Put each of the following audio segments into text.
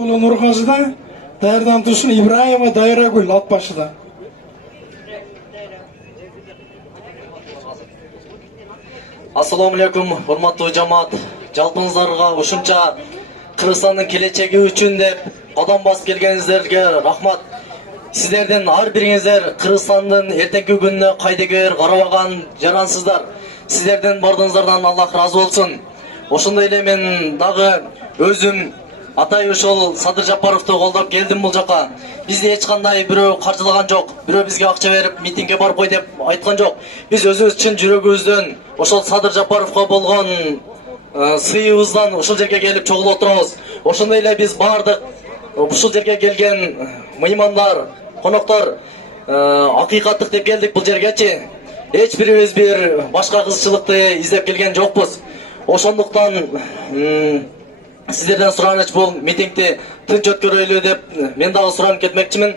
Нұрғазыда, Даярдан Тұрсын Ибраева, Дайрагүл Атбашыда. Ассаламу алейкум, урматтуу жамаат. Жалпыңыздарга ушунча Кыргызстандын келечеги үчүн деп кадам басып келгениңиздерге рахмат. Сиздердин ар бириңиздер Кыргызстандын эртеңки күнүнө кайдыгер карабаган жарансыздар. Сиздердин бардыгыңыздардан Аллах разы болсун. Ошондой эле мен дагы өзүм атай ошол Садыр Жапаровду колдоп келдим бул жака. Бизди эч кандай бирөө каржылаган жок. Бирөө бизге акча берип митингге барып кой деп айткан жок. Биз өзүбүз чын жүрөгүбүздөн ошол Садыр Жапаровго болгон сыйыбыздан ушул жерге келип чогулуп отурабыз. Ошондой эле биз бардык ушул жерге келген мыймандар, коноктор акыйкаттык деп келдик бул жергечи. Эч бирибиз бир башка кызчылыкты издеп келген жокпуз. Ошондуктан сиздерден сураныч бул митингди тынч өткөрөйлү деп мен дагы суранып кетмекчимин.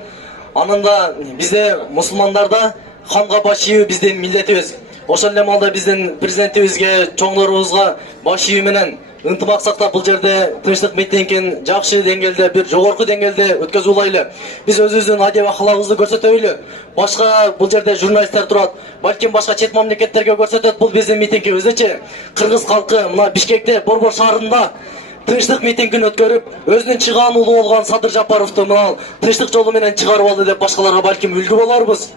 Анында бизде мусулмандарда ханга баш ийүү биздин милдетибиз. Ошол эле маалда биздин президентибизге, чоңдорубузга баш ийүү менен ынтымак сактап бул жерде тынчтык митингин жакшы деңгээлде, бир жогорку деңгээлде өткөзүп алайлы. Биз өзүбүздүн адеп акылыбызды көрсөтөлү. Башка бул жерде журналисттер турат. Балким башка чет мамлекеттерге көрсөтөт бул биздин митингибизди. Кыргыз калкы мына Бишкекте, Борбор шаарында тынчтык митингин өткөрүп, өзүнүн чыгаан уулу болгон Садыр Жапаровду мына тынчтык жолу менен чыгарып алды деп башкаларга балким үлгү болорбуз.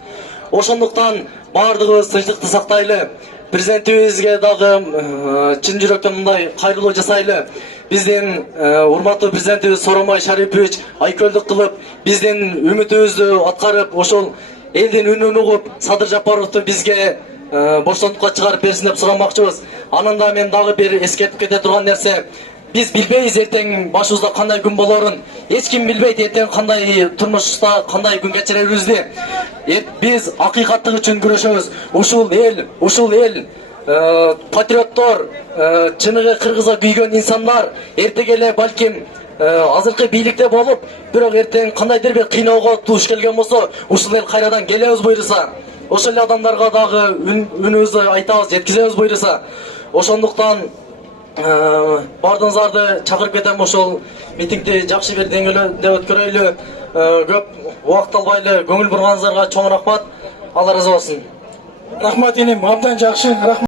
Ошондуктан бардыгыбыз тынчтыкты сактайлы. Президентибизге дагы чын жүрөктөн мындай кайрылуу жасайлы. Биздин урматтуу президентибиз Сооронбай Шарипович айкөлдүк кылып, биздин үмүтүбүздү аткарып, ошол элдин үнүн угуп, Садыр Жапаровду бизге боштондукка чыгарып берсин деп сурамакчыбыз. Анында мен дагы бир эскертип кете турган нерсе, биз билбейбиз эртең башыбызда кандай күн болорун. Эч ким билбейт эртең кандай турмушта кандай күн кечирерибизди. Биз акыйкаттык үчүн күрөшөбүз. Ушул эл патриоттор, чыныгы Кыргызга күйгөн инсандар эртең эле балким азыркы бийликте болуп, бирок эртең кандайдыр бир кыйноого туш келген болсо, ушул эл кайрадан келебиз буйруса. Ошол эле адамдарга дагы үнүбүздү айтабыз, жеткизебиз буйруса. Ошондуктан бардыңыздарды чакырып кетем, ошол митингди жакшы бир деңгээлде өткөрөйлү. Көп убакыт албайлы, көңүл бурганыңыздарга чоң рахмат. Алла разы болсун. Рахмат енем, абдан жакшы. Рахмат.